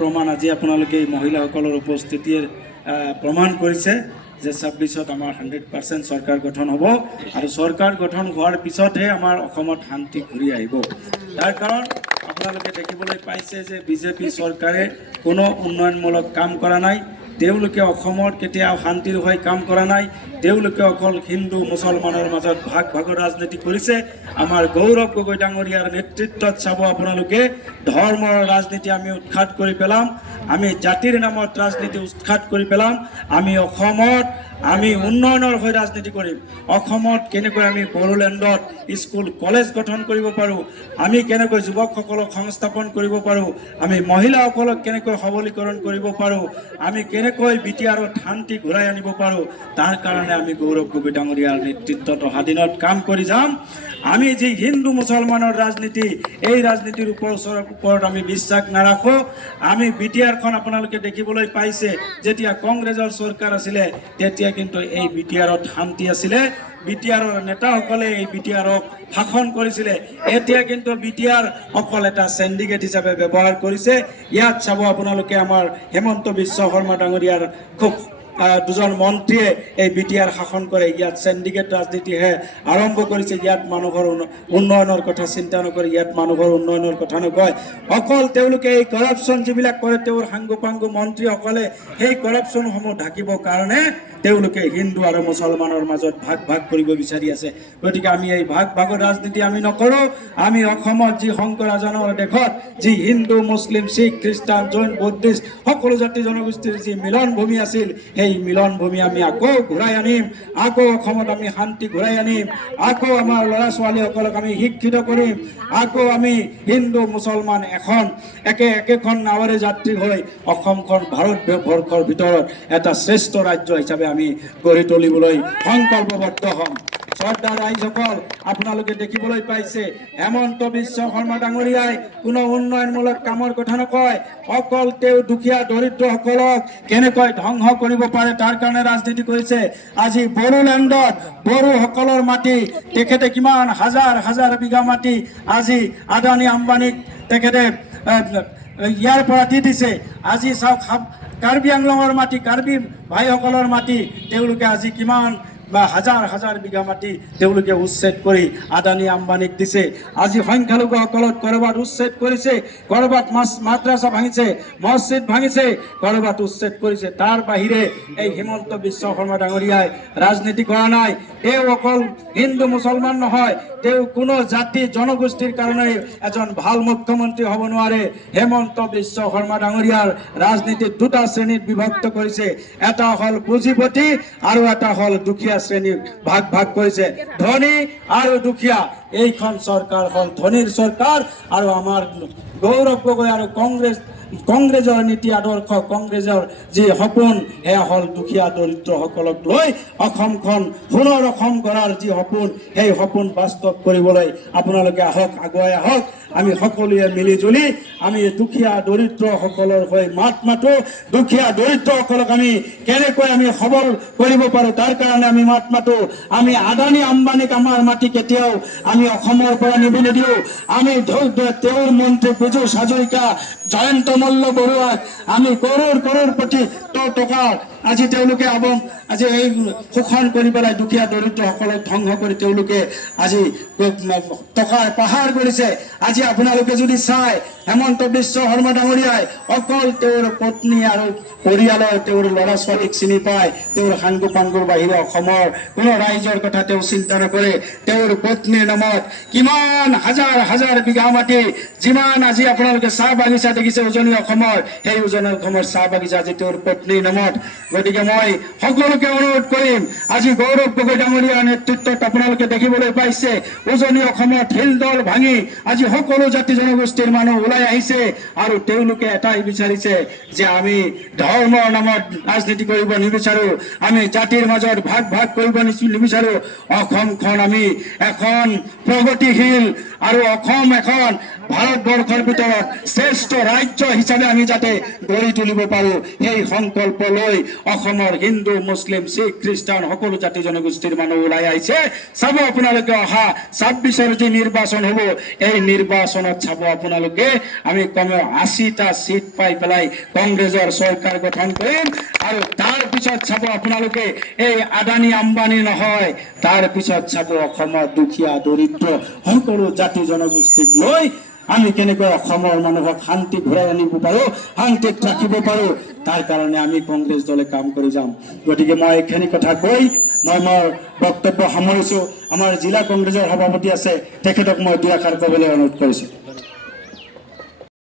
প্ৰমাণ আজি আপোনালোকে এই মহিলাসকলৰ উপস্থিতিৰ প্ৰমাণ কৰিছে যে 26ত আমাৰ 100% চৰকাৰ গঠন হ'ব আৰু চৰকাৰ গঠন হোৱাৰ পিছতহে আমাৰ অসমত শান্তি ঘূৰি আহিব। তাৰ কাৰণ আপোনালোকে দেখিবলৈ পাইছে যে বিজেপি চৰকাৰে কোনো উন্নয়নমূলক কাম কৰা নাই। তেওঁলোকে অসমত কেতিয়াও শান্তিৰ হৈ কাম কৰা নাই। তেওঁলোকে অকল হিন্দু মুছলমানৰ মাজত ভাগ ভাগৰ ৰাজনীতি কৰিছে। আমাৰ গৌৰৱ গগৈ ডাঙৰীয়াৰ নেতৃত্বত চাব আপোনালোকে ধৰ্মৰ ৰাজনীতি আমি উৎখাত কৰি পেলাম, আমি জাতিৰ নামত ৰাজনীতি উৎখাত কৰি পেলাম। আমি অসমত আমি উন্নয়নৰ হৈ ৰাজনীতি কৰিম। অসমত কেনেকৈ আমি বড়োলেণ্ডত স্কুল কলেজ গঠন কৰিব পাৰোঁ, আমি কেনেকৈ যুৱকসকলক সংস্থাপন কৰিব পাৰোঁ, আমি মহিলাসকলক কেনেকৈ সবলীকৰণ কৰিব পাৰোঁ, আমি কেনেকৈ বিটিআৰত শান্তি ঘূৰাই আনিব পাৰোঁ, তাৰ কাৰণে আমি গৌৰৱ গগৈ ডাঙৰীয়াৰ নেতৃত্বত অহা দিনত কাম কৰি যাম। আমি যি হিন্দু মুছলমানৰ ৰাজনীতি, এই ৰাজনীতিৰ ওপৰত আমি বিশ্বাস নাৰাখোঁ। আমি বিটিআৰখন আপোনালোকে দেখিবলৈ পাইছে, যেতিয়া কংগ্ৰেছৰ চৰকাৰ আছিলে তেতিয়া কিন্তু এই বিটিআৰত শান্তি আছিলে। বিটিআৰৰ নেতাসকলে এই বিটিআৰক শাসন কৰিছিলে। এতিয়া কিন্তু বিটিআৰ অকল এটা চেণ্ডিকেট হিচাপে ব্যৱহাৰ কৰিছে। ইয়াত চাব আপোনালোকে আমাৰ হেমন্ত বিশ্ব শৰ্মা ডাঙৰীয়াৰ খুব দুজন মন্ত্ৰীয়ে এই বিটিআৰ শাসন কৰে। ইয়াত চেণ্ডিকেট ৰাজনীতিহে আৰম্ভ কৰিছে। ইয়াত মানুহৰ উন্নয়নৰ কথা চিন্তা নকৰে, ইয়াত মানুহৰ উন্নয়নৰ কথা নকয়। অকল তেওঁলোকে এই কৰাপশ্যন যিবিলাক কৰে, তেওঁৰ সাংগু পাংগু মন্ত্ৰীসকলে সেই কৰাপশ্যনসমূহ ঢাকিবৰ কাৰণে তেওঁলোকে হিন্দু আৰু মুছলমানৰ মাজত ভাগ ভাগ কৰিব বিচাৰি আছে। গতিকে আমি এই ভাগ ভাগৰ ৰাজনীতি আমি নকৰোঁ। আমি অসমত যি শংকৰ ৰাজনৰ দেশত যি হিন্দু মুছলিম শিখ খ্ৰীষ্টান জৈন বুদ্ধিষ্ট সকলো জাতি জনগোষ্ঠীৰ যি মিলন ভূমি আছিল, সেই মিলন ভূমি আমি আকৌ ঘূৰাই আনিম। আকৌ অসমত আমি শান্তি ঘূৰাই আনিম। আকৌ আমাৰ ল'ৰা ছোৱালীসকলক আমি শিক্ষিত কৰিম। আকৌ আমি হিন্দু মুছলমান একেখন নাৱেৰে যাত্ৰী হৈ অসমখন ভাৰতবৰ্ষৰ ভিতৰত এটা শ্ৰেষ্ঠ ৰাজ্য হিচাপে আমি গঢ়ি তুলিবলৈ সংকল্পবদ্ধ হ'ম। শ্ৰদ্ধাৰ ৰাইজসকল, আপোনালোকে দেখিবলৈ পাইছে হেমন্ত বিশ্ব শৰ্মা ডাঙৰীয়াই কোনো উন্নয়নমূলক কামৰ কথা নকয়। অকল তেওঁ দুখীয়া দৰিদ্ৰসকলক কেনেকৈ ধ্বংস কৰিব পাৰে তাৰ কাৰণে ৰাজনীতি কৰিছে। আজি বড়োলেণ্ডত বড়োসকলৰ মাটি তেখেতে কিমান হাজাৰ হাজাৰ বিঘা মাটি আজি আদানী আম্বানীক তেখেতে ইয়াৰ পৰা দি দিছে। আজি চাওক কাৰ্বি আংলঙৰ মাটি, কাৰ্বি ভাইসকলৰ মাটি তেওঁলোকে আজি কিমান হাজাৰ হাজাৰ বিঘা মাটি তেওঁলোকে উচ্ছেদ কৰি আদানী আম্বানীক দিছে। আজি সংখ্যালঘুসকলক ক'ৰবাত উচ্ছেদ কৰিছে, ক'ৰবাত মাদ্ৰাছা ভাঙিছে, মছজিদ ভাঙিছে, ক'ৰবাত উচ্ছেদ কৰিছে। তাৰ বাহিৰে এই হিমন্ত বিশ্ব শৰ্মা ডাঙৰীয়াই ৰাজনীতি কৰা নাই। তেওঁ অকল হিন্দু মুছলমান নহয়, তেওঁ কোনো জাতি জনগোষ্ঠীৰ কাৰণে এজন ভাল মুখ্যমন্ত্ৰী হ'ব নোৱাৰে। হেমন্ত বিশ্ব শৰ্মা ডাঙৰীয়াৰ ৰাজনীতিত দুটা শ্ৰেণীত বিভক্ত কৰিছে। এটা হ'ল পুঁজিপতি আৰু এটা হ'ল দুখীয়া শ্ৰেণীৰ ভাগ ভাগ কৰিছে। ধনী আৰু দুখীয়া, এইখন চৰকাৰ হ'ল ধনীৰ চৰকাৰ। আৰু আমাৰ গৌৰৱ গগৈ আৰু কংগ্ৰেছৰ নীতি আদৰ্শ, কংগ্ৰেছৰ যি সপোন, সেয়া হ'ল দুখীয়া দৰিদ্ৰসকলক লৈ অসমখন সোণৰ অসম গঢ়াৰ যি সপোন, সেই সপোন বাস্তৱ কৰিবলৈ আপোনালোকে আহক, আগুৱাই আহক। আমি সকলোৱে মিলি জুলি আমি দুখীয়া দৰিদ্ৰসকলৰ হৈ মাত মাতোঁ। দুখীয়া দৰিদ্ৰসকলক আমি কেনেকৈ আমি সবল কৰিব পাৰোঁ তাৰ কাৰণে আমি মাত মাতোঁ। আমি আদানী আম্বানীক আমাৰ মাটি কেতিয়াও আমি অসমৰ পৰা নিব নিদিওঁ। আমি তেওঁৰ মন্ত্ৰী বিজু হাজৰিকা, জয়ন্ত মল্ল বৰুৱাক আমি কৰোড়পতি টকা আজি তেওঁলোকে আজি এই শোষণ কৰি পেলাই দুখীয়া দৰিদ্ৰসকলক ধ্বংস কৰি তেওঁলোকে আজি টকাৰ পাহাৰ কৰিছে। আজি আপোনালোকে যদি চাই, হেমন্ত বিশ্ব শৰ্মা ডাঙৰীয়াই অকল তেওঁৰ পত্নী আৰু পৰিয়ালৰ তেওঁৰ ল'ৰা ছোৱালীক চিনি পায়। তেওঁৰ সাংগু পাংগুৰ বাহিৰে অসমৰ কোনো ৰাইজৰ কথা তেওঁ চিন্তা নকৰে। তেওঁৰ পত্নীৰ নামত কিমান হাজাৰ হাজাৰ বিঘা মাটি, যিমান আজি আপোনালোকে চাহ বাগিচা দেখিছে উজনি অসমৰ, সেই উজনি অসমৰ চাহ বাগিচা আজি তেওঁৰ পত্নীৰ নামত। গতিকে মই সকলোকে অনুৰোধ কৰিম, আজি গৌৰৱ গগৈ ডাঙৰীয়াৰ নেতৃত্বত আপোনালোকে দেখিবলৈ পাইছে উজনি অসমত শিলদল ভাঙি আজি সকলো জাতি জনগোষ্ঠীৰ মানুহ ওলাই আহিছে। আৰু তেওঁলোকে এটাই বিচাৰিছে যে আমি ধৰ্মৰ নামত ৰাজনীতি কৰিব নিবিচাৰোঁ, আমি জাতিৰ মাজত ভাগ ভাগ কৰিব নিবিচাৰোঁ। অসমখন আমি এখন প্ৰগতিশীল আৰু অসম এখন ভাৰতবৰ্ষৰ ভিতৰত শ্ৰেষ্ঠ ৰাজ্য হিচাপে আমি যাতে গঢ়ি তুলিব পাৰোঁ, সেই সংকল্প সংকল্প লৈ অসমৰ হিন্দু মুছলিম শিখ খ্ৰীষ্টান সকলো জাতি জনগোষ্ঠীৰ মানুহ ওলাই আহিছে। চাব আপোনালোকে অহা 26ৰ যি নিৰ্বাচন হ'ব, এই নিৰ্বাচনত চাব আপোনালোকে আমি কমেও 80টা সিট পাই পেলাই কংগ্ৰেছৰ চৰকাৰ গঠন কৰিম। আৰু তাৰ পিছত চাব আপোনালোকে এই আদানী আম্বানী নহয়, তাৰ পিছত চাব অসমৰ দুখীয়া দৰিদ্ৰ সকলো জাতি জনগোষ্ঠীক লৈ আমি কেনেকৈ অসমৰ মানুহক শান্তি ঘূৰাই আনিব পাৰোঁ, শান্তিত ৰাখিব পাৰোঁ, তাৰ কাৰণে আমি কংগ্ৰেছ দলে কাম কৰি যাম। গতিকে মই এইখিনি কথা কৈ মই মোৰ বক্তব্য সামৰিছোঁ। আমাৰ জিলা কংগ্ৰেছৰ সভাপতি আছে, তেখেতক মই দুআষাৰ ক'বলৈ অনুৰোধ কৰিছোঁ।